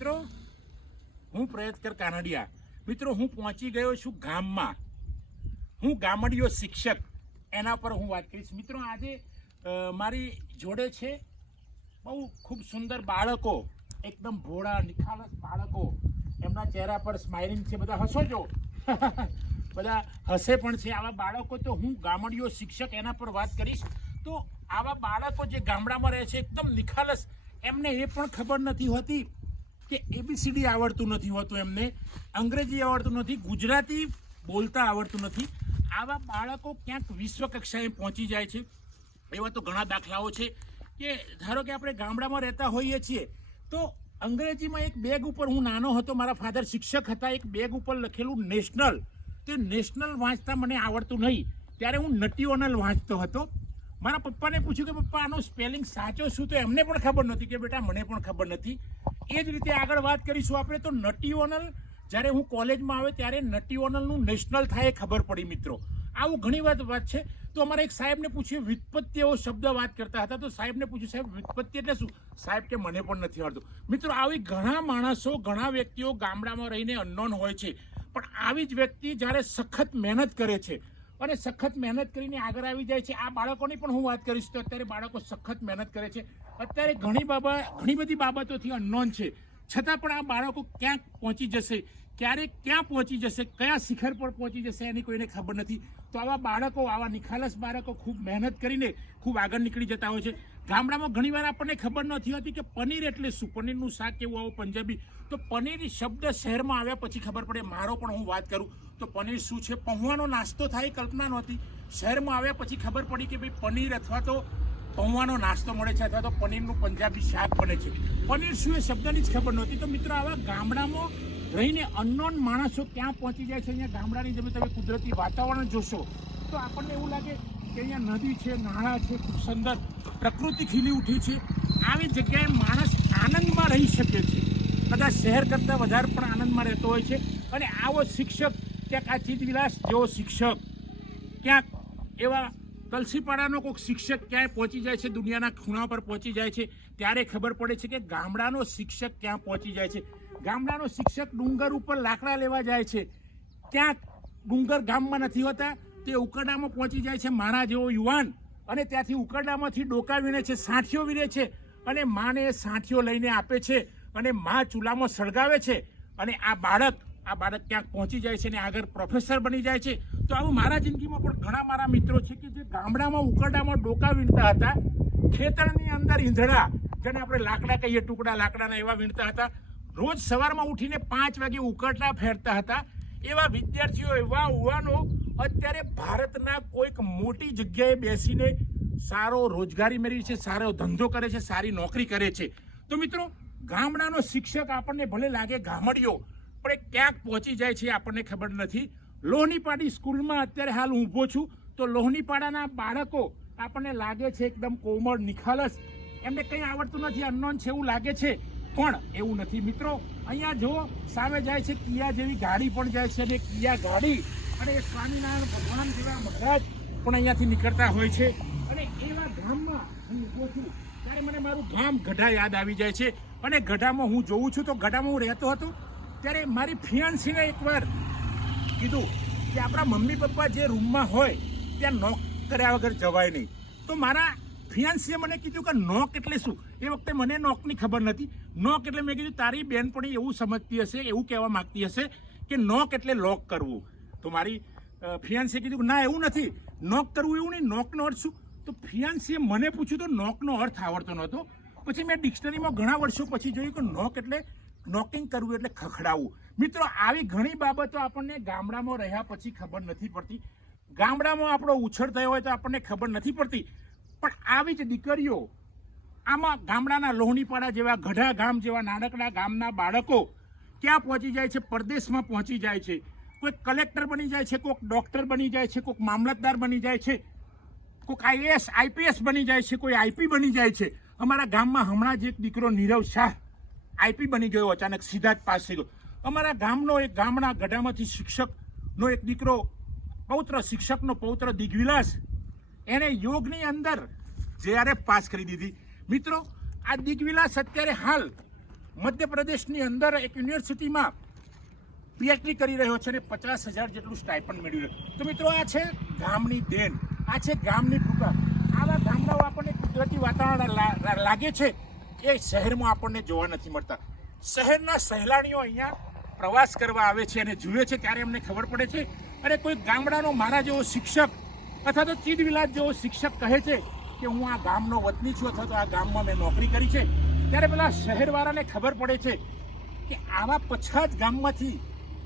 મિત્રો હું પ્રયત્કર કાનડિયા મિત્રો હું પહોંચી ગયો છું ગામમાં. હું ગામડિયો શિક્ષક એના પર હું વાત કરીશ. મિત્રો આજે મારી જોડે છે બહુ ખૂબ સુંદર બાળકો, એકદમ ભોળા નિખાલસ બાળકો. એમના ચહેરા પર સ્માઇલિંગ છે. બધા હસો છો બધા હસે પણ છે. આવા બાળકો તો હું ગામડિયો શિક્ષક એના પર વાત કરીશ. તો આવા બાળકો જે ગામડામાં રહે છે એકદમ નિખાલસ, એમને એ પણ ખબર નથી હોતી કે ABCD આવડતું નથી હોતું, એમને અંગ્રેજી આવડતું નથી, ગુજરાતી બોલતા આવડતું નથી. આવા બાળકો ક્યાંક વિશ્વ કક્ષાએ પહોંચી જાય છે. એવા તો ઘણા દાખલાઓ છે કે ધારો કે આપણે ગામડામાં રહેતા હોઈએ છીએ તો અંગ્રેજીમાં એક બેગ ઉપર, હું નાનો હતો, મારા ફાધર શિક્ષક હતા, એક બેગ ઉપર લખેલું નેશનલ, તે નેશનલ વાંચતા મને આવડતું નહીં. ત્યારે હું નટીઓનલ વાંચતો હતો. મારા પપ્પાને પૂછ્યું કે પપ્પા આનો સ્પેલિંગ સાચો શું, તો એમને પણ ખબર નહોતી કે બેટા મને પણ ખબર નથી. એ જ રીતે આગળ વાત કરીશું આપણે. તો નટીઓનલ જ્યારે હું કોલેજમાં આવે ત્યારે નટીઓનલનું નેશનલ થાય ખબર પડી. મિત્રો આવું ઘણી વાત છે. તો અમારા એક સાહેબને પૂછ્યું, વ્યુત્પત્તિ એવો શબ્દ વાત કરતા હતા, તો સાહેબને પૂછ્યું સાહેબ વ્યુત્પત્તિ એટલે શું? સાહેબ કે મને પણ નથી આવડતું. મિત્રો આવી ઘણા માણસો, ઘણા વ્યક્તિઓ ગામડામાં રહીને અનનોન હોય છે, પણ આવી જ વ્યક્તિ જ્યારે સખત મહેનત કરે છે અને સખત મહેનત કરીને આગળ આવી જાય છે. આ બાળકોની પણ હું વાત કરીશ. તો અત્યારે બાળકો સખત મહેનત કરે છે. અત્યારે ઘણી બધી બાબતોથી અનનોન છે, છતાં પણ આ બાળકો ક્યાંક પહોંચી જશે, ક્યારે ક્યાં પહોંચી જશે, કયા શિખર પર પહોંચી જશે એની કોઈને ખબર નથી. તો આવા બાળકો, આવા નિખાલસ બાળકો ખૂબ મહેનત કરીને ખૂબ આગળ નીકળી જતા હોય છે. ગામડામાં ઘણીવાર આપણને ખબર નથી હોતી કે પનીર એટલે શું, પનીરનું શાક કેવું, આવું પંજાબી. તો પનીર શબ્દ શહેરમાં આવ્યા પછી ખબર પડે. મારો પણ હું વાત કરું તો પનીર શું છે, પૌવાનો નાસ્તો થાય કલ્પના નહોતી. શહેરમાં આવ્યા પછી ખબર પડી કે ભાઈ પનીર અથવા તો પૌવાનો નાસ્તો મળે છે, અથવા તો પનીરનું પંજાબી શાક બને છે. પનીર શું એ શબ્દની જ ખબર નહોતી. તો મિત્રો આવા ગામડામાં રહીને અનનોન માણસો ક્યાં પહોંચી જાય છે. અહીંયા ગામડાની જમીન તમે કુદરતી વાતાવરણ જોશો તો આપણને એવું લાગે કે અહીંયા નદી છે, નાળા છે, ખૂબ સુંદર પ્રકૃતિ ખીલી ઉઠી છે. આવી જગ્યાએ માણસ આનંદમાં રહી શકે છે. કદાચ શહેર કરતાં વધારે પણ આનંદમાં રહેતો હોય છે. અને આવો શિક્ષક, ક્યાંક આ ચિત્તવિલાસ જેવો શિક્ષક, ક્યાંક એવા કલસીપાડાનો કોઈક શિક્ષક ક્યાંય પહોંચી જાય છે, દુનિયાના ખૂણા પર પહોંચી જાય છે, ત્યારે ખબર પડે છે કે ગામડાનો શિક્ષક ક્યાં પહોંચી જાય છે. ગામડાનો શિક્ષક ડુંગર ઉપર લાકડા લેવા જાય છે, ક્યાંક ડુંગર ગામમાં નથી હોતા, તે ઉકરડામાં પહોંચી જાય છે મારા જેવો યુવાન, અને ત્યાંથી ઉકરડામાંથી ડોકા વીણે છે, સાંઠીઓ વીણે છે, અને માને એ સાંઠીઓ લઈને આપે છે, અને મા ચૂલામાં સળગાવે છે. અને આ બાળક ક્યાંક પહોંચી જાય છે અને આગળ પ્રોફેસર બની જાય છે. તો આવું મારા જિંદગીમાં પણ ઘણા મારા મિત્રો છે કે જે ગામડામાં ઉકરડામાં ડોકા વીણતા હતા, ખેતરની અંદર ઈંધણા, જેને આપણે લાકડા કહીએ, ટુકડા લાકડાના, એવા વીણતા હતા. રોજ સવારમાં ઉઠીને 5 વાગે ઉકરડા ફેરતા હતા. એવા વિદ્યાર્થીઓ, એવા યુવાનો અત્યારે ભારતના કોઈક મોટી જગ્યાએ બેસીને સારો રોજગારી મેળવી છે, સારો ધંધો કરે છે, સારી નોકરી કરે છે. તો મિત્રો ગામડાનો શિક્ષક આપણને ભલે લાગે ગામડિયો, પણ એ ક્યાંક પહોંચી જાય છે આપણને ખબર નથી. લોહનીપાડી સ્કૂલમાં અત્યારે હાલ ઊભો છું. તો લોહનીપાડાના બાળકો આપણને લાગે છે એકદમ કોમળ, નિખાલસ, એમને કંઈ આવડતું નથી, અનનોન છે એવું લાગે છે, પણ એવું નથી. મિત્રો અહીંયા જો સામે જાય છે કિયા જેવી ગાડી પણ જાય છે, અને કિયા ગાડી અને એ સ્વામિનારાયણ ભગવાન જેવા મહારાજ પણ અહીંયાથી નીકળતા હોય છે. અને એવા ગામમાં હું ઊભો છું ત્યારે મને મારું ગામ ગઢા યાદ આવી જાય છે. અને ગઢામાં હું જોઉં છું તો ગઢામાં હું રહેતો હતો ત્યારે મારી ફિયાન્સીને એકવાર કીધું કે આપણા મમ્મી પપ્પા જે રૂમમાં હોય ત્યાં નોક કર્યા વગર જવાય નહીં. તો મારા ફિયાન્સીએ મને કીધું કે નોક એટલે શું. એ વખતે મને નોકની ખબર નથી. નોક એટલે મેં કીધું તારી બેનપણી એવું સમજતી હશે, એવું કહેવા માગતી હશે કે નોક એટલે લોક કરવું. તો મારી ફિયાન્સીએ કીધું કે ના એવું નથી, નોક કરવું એવું નહીં, નોકનો અર્થ શું. તો ફિયાન્સીએ મને પૂછ્યું તો નોકનો અર્થ આવડતો નહોતો. પછી મેં ડિક્શનરીમાં ઘણા વર્ષો પછી જોયું કે નોક એટલે નોકિંગ કરવું, એટલે ખખડાવવું. મિત્રો આવી ઘણી બાબતો આપણને ગામડામાં રહ્યા પછી ખબર નથી પડતી. ગામડામાં આપણો ઉછળ થયો હોય તો આપણને ખબર નથી પડતી. પણ આવી જ દીકરીઓ, આમાં ગામડાના લોહનીપાડા જેવા, ગઢા ગામ જેવા નાનકડા ગામના બાળકો ક્યાં પહોંચી જાય છે? પરદેશમાં પહોંચી જાય છે. કોઈક કલેક્ટર બની જાય છે, કોઈક ડૉક્ટર બની જાય છે, કોઈક મામલતદાર બની જાય છે, કોઈક IAS IPS બની જાય છે, કોઈ IP બની જાય છે. અમારા ગામમાં હમણાં જ એક દીકરો નીરવ શાહ IP બની ગયો, અચાનક સીધા જ પાસ થઈ ગયો. અમારા ગામનો એક ગામના ગઢામાંથી શિક્ષકનો એક દીકરો, શિક્ષકનો પૌત્ર દિગ્વિલાસ, એણે યોગની અંદર JRF પાસ કરી દીધી. મિત્રો આ દિગ્વિલાસ અત્યારે હાલ મધ્યપ્રદેશની અંદર એક યુનિવર્સિટીમાં પીએચડી કરી રહ્યો છે અને 50,000 જેટલું સ્ટાઇપન્ડ મેળવી રહ્યો. તો મિત્રો આ છે ગામની દેન, આ છે ગામની કૃપા. આવા ગામડાઓ આપણને કુદરતી વાતાવરણ લાગે છે એ શહેરમાં આપણને જોવા નથી મળતા. શહેરના સહેલાણીઓ અહીંયા પ્રવાસ કરવા આવે છે અને જુએ છે ત્યારે એમને ખબર પડે છે અને કોઈ ગામડાનો મારા જેવો શિક્ષક અથવા તો ચીડવિલાસ જેવો શિક્ષક કહે છે કે હું આ ગામનો વતની છું અથવા તો આ ગામમાં મેં નોકરી કરી છે, ત્યારે પેલા શહેરવાળાને ખબર પડે છે કે આવા પછાત ગામમાંથી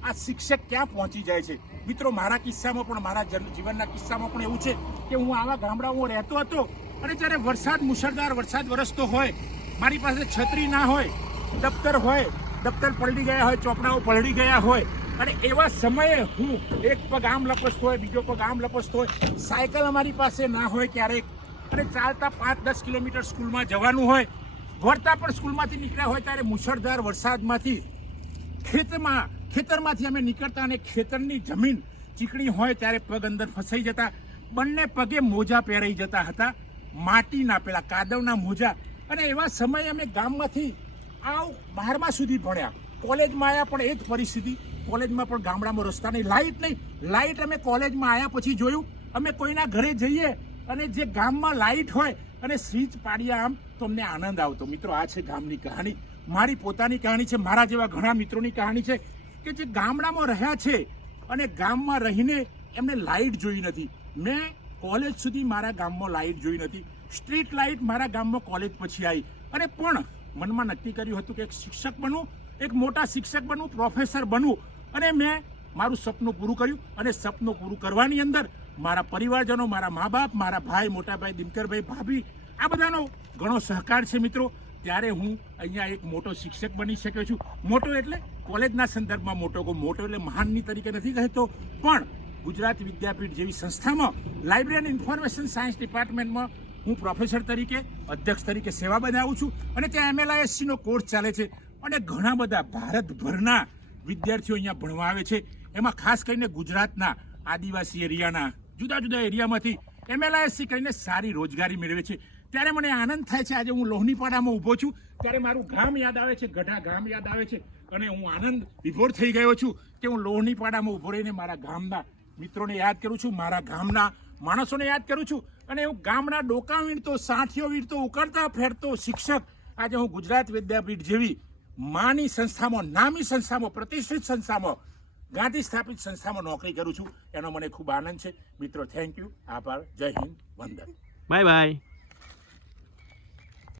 આ શિક્ષક ક્યાં પહોંચી જાય છે. મિત્રો મારા કિસ્સામાં પણ, મારા જીવનના કિસ્સામાં પણ એવું છે કે હું આવા ગામડાઓમાં રહેતો હતો અને જ્યારે મુશળધાર વરસાદ વરસતો હોય, મારી પાસે છત્રી ના હોય, દફતર પલળી ગયા હોય, ચોપડાઓ પલળી ગયા હોય અને એવા સમયે હું એક પગ આમ લપસતો હોય, બીજો પગ આમ લપસતો હોય, સાયકલ અમારી પાસે ના હોય ક્યારેક, અને ચાલતા 5-10 કિલોમીટર સ્કૂલમાં જવાનું હોય, વળતા પણ સ્કૂલમાંથી નીકળ્યા હોય ત્યારે મુશળધાર વરસાદમાંથી ખેતરમાંથી અમે નીકળતા અને ખેતરની જમીન ચીકણી હોય ત્યારે પગ અંદર ફસાઈ જતા, બંને પગે મોજા પહેરાઈ જતા હતા, માટીના પેલા કાદવના મોજા. અને એવા સમયે અમે ગામમાંથી 12મા સુધી ભણ્યા, કોલેજમાં આવ્યા પણ એ જ પરિસ્થિતિ. કોલેજમાં પણ ગામડામાં રસ્તા નહીં, લાઇટ અમે કોલેજમાં આવ્યા પછી જોયું. અમે કોઈના ઘરે જઈએ અને જે ગામમાં લાઇટ હોય અને સ્વિચ પાડીએ આમ તો અમને આનંદ આવતો. મિત્રો આ છે ગામની કહાની, મારી પોતાની કહાની છે, મારા જેવા ઘણા મિત્રોની કહાની છે કે જે ગામડામાં રહ્યા છે અને ગામમાં રહીને એમને લાઇટ જોઈ નથી. મેં કોલેજ સુધી મારા ગામમાં લાઇટ જોઈ નથી. સ્ટ્રીટ લાઇટ મારા ગામમાં કોલેજ પછી આવી અને પણ મનમાં નક્કી કર્યું હતું કે એક શિક્ષક બનવું, એક મોટા શિક્ષક બનવું, પ્રોફેસર બનવું. અને મેં મારું સપનું પૂરું કર્યું અને સપનું પૂરું કરવાની અંદર મારા પરિવારજનો, મારા મા બાપ, મારા ભાઈ, મોટા ભાઈ દિનકરભાઈ, ભાભી, આ બધાનો ઘણો સહકાર છે મિત્રો. ત્યારે હું અહીંયા એક મોટો શિક્ષક બની શક્યો છું. મોટો એટલે કોલેજના સંદર્ભમાં મોટો એટલે મહાનની તરીકે નથી કહેતો, પણ ગુજરાત વિદ્યાપીઠ જેવી સંસ્થામાં લાઇબ્રેરી એન્ડ ઇન્ફોર્મેશન સાયન્સ ડિપાર્ટમેન્ટમાં હું પ્રોફેસર તરીકે, અધ્યક્ષ તરીકે સેવા બજાવું છું અને ત્યાં MLISCનો કોર્સ ચાલે છે અને ઘણા બધા ભારતભરના વિદ્યાર્થીઓ અહીંયા ભણવા આવે છે. એમાં ખાસ કરીને ગુજરાતના આદિવાસી એરિયાના જુદા જુદા એરિયામાંથી MLISC કરીને સારી રોજગારી મેળવે છે. ત્યારે મને આનંદ થાય છે. આજે હું લોહનીપાડામાં ઊભો છું ત્યારે મારું ગામ યાદ આવે છે, ગઢા ગામ યાદ આવે છે અને હું આનંદ વિભોર થઈ ગયો છું કે હું લોહનીપાડામાં ઊભો રહીને મારા ગામના મિત્રોને યાદ કરું છું, મારા ગામના માણસોને યાદ કરું છું. અને હું ગામના ડોકા વીણતો, સાઠીઓ વીણતો, ઉકળતા ફેરતો શિક્ષક આજે હું ગુજરાત વિદ્યાપીઠ જેવી માની સંસ્થામાં, નામી સંસ્થામાં, પ્રતિષ્ઠિત સંસ્થામાં, ગાંધી સ્થાપિત સંસ્થામાં નોકરી કરું છું. એનો મને ખૂબ આનંદ છે. મિત્રો થેન્ક યુ, આભાર, જય હિન્દ, વંદન, બાય બાય.